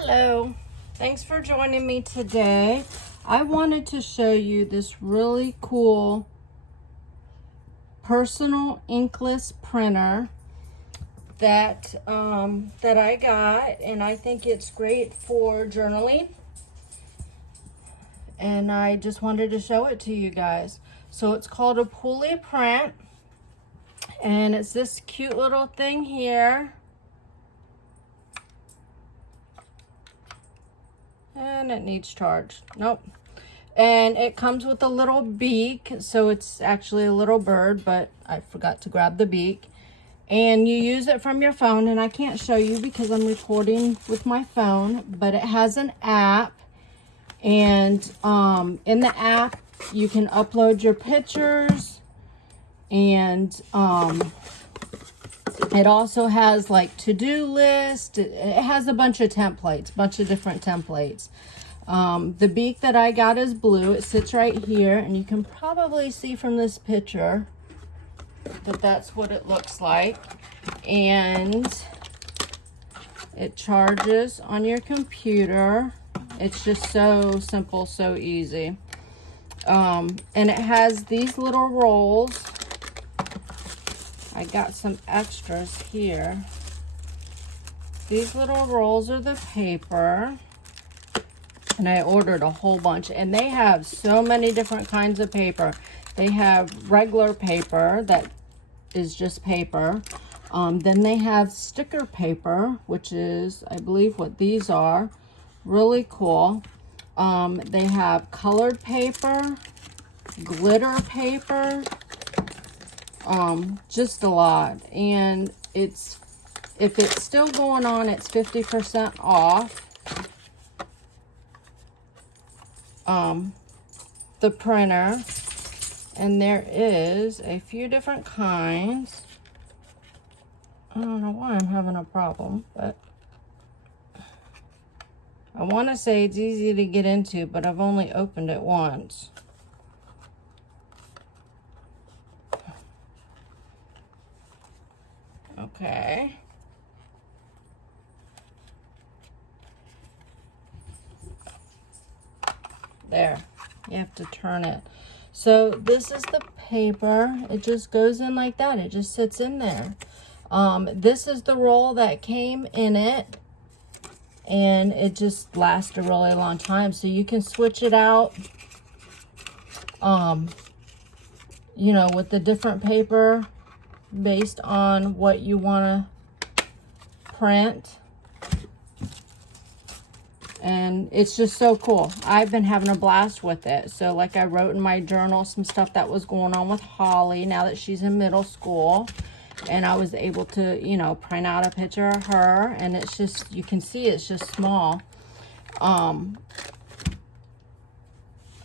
Hello, thanks for joining me today. I wanted to show you this really cool personal inkless printer that I got, and I think it's great for journaling, and I just wanted to show it to you guys. So it's called a Poooli print, and it's this cute little thing here. And it needs charge. Nope. And it comes with a little beak, so it's actually a little bird, but I forgot to grab the beak. And you use it from your phone, and I can't show you because I'm recording with my phone, but it has an app, and in the app you can upload your pictures, and it also has like to-do list. It has a bunch of templates, bunch of different templates. The beak that I got is blue. It sits right here, and you can probably see from this picture that that's what it looks like. And it charges on your computer. It's just so simple, so easy. And it has these little rolls. I got some extras here. These little rolls are the paper, and I ordered a whole bunch, and they have so many different kinds of paper. They have regular paper that is just paper. Then they have sticker paper, which is, I believe, what these are. Really cool. They have colored paper, glitter paper, just a lot. And if it's still going on, it's 50% off the printer. And there is a few different kinds. I don't know why I'm having a problem, but I want to say it's easy to get into, but I've only opened it once. Okay. There. You have to turn it. So this is the paper. It just goes in like that. It just sits in there. This is the roll that came in it, and it just lasts a really long time. So you can switch it out, you know, with the different paper based on what you want to print. And it's just so cool. I've been having a blast with it. So like I wrote in my journal some stuff that was going on with Holly now that she's in middle school. And I was able to, you know, print out a picture of her. And it's just, you can see it's just small.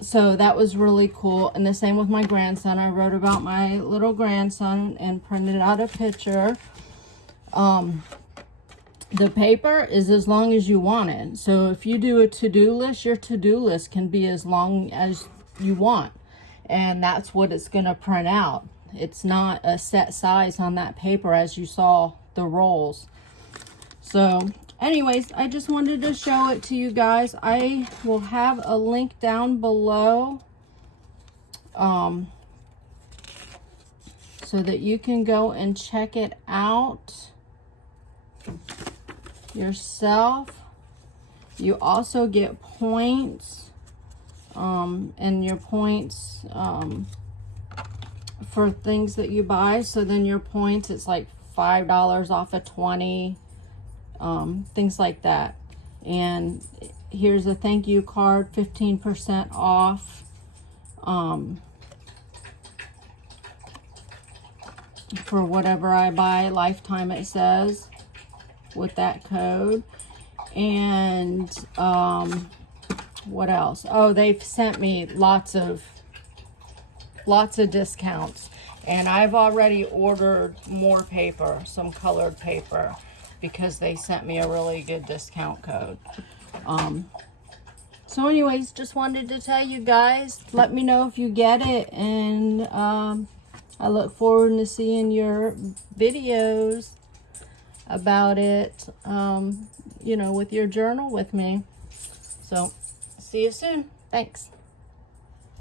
So that was really cool. And the same with my grandson. I wrote about my little grandson and printed out a picture. The paper is as long as you want it. So if you do a to-do list, your to-do list can be as long as you want. And that's what it's going to print out. It's not a set size on that paper as you saw the rolls. So anyways, I just wanted to show it to you guys. I will have a link down below so that you can go and check it out yourself. You also get points, and your points for things that you buy. So then your points, it's like $5 off of 20, things like that. And here's a thank you card, 15% off for whatever I buy, lifetime it says, with that code. And what else? Oh, they've sent me lots of discounts, and I've already ordered more paper, some colored paper, because they sent me a really good discount code. So anyways, just wanted to tell you guys, let me know if you get it, and I look forward to seeing your videos. about it, you know, with your journal with me. So see you soon. Thanks.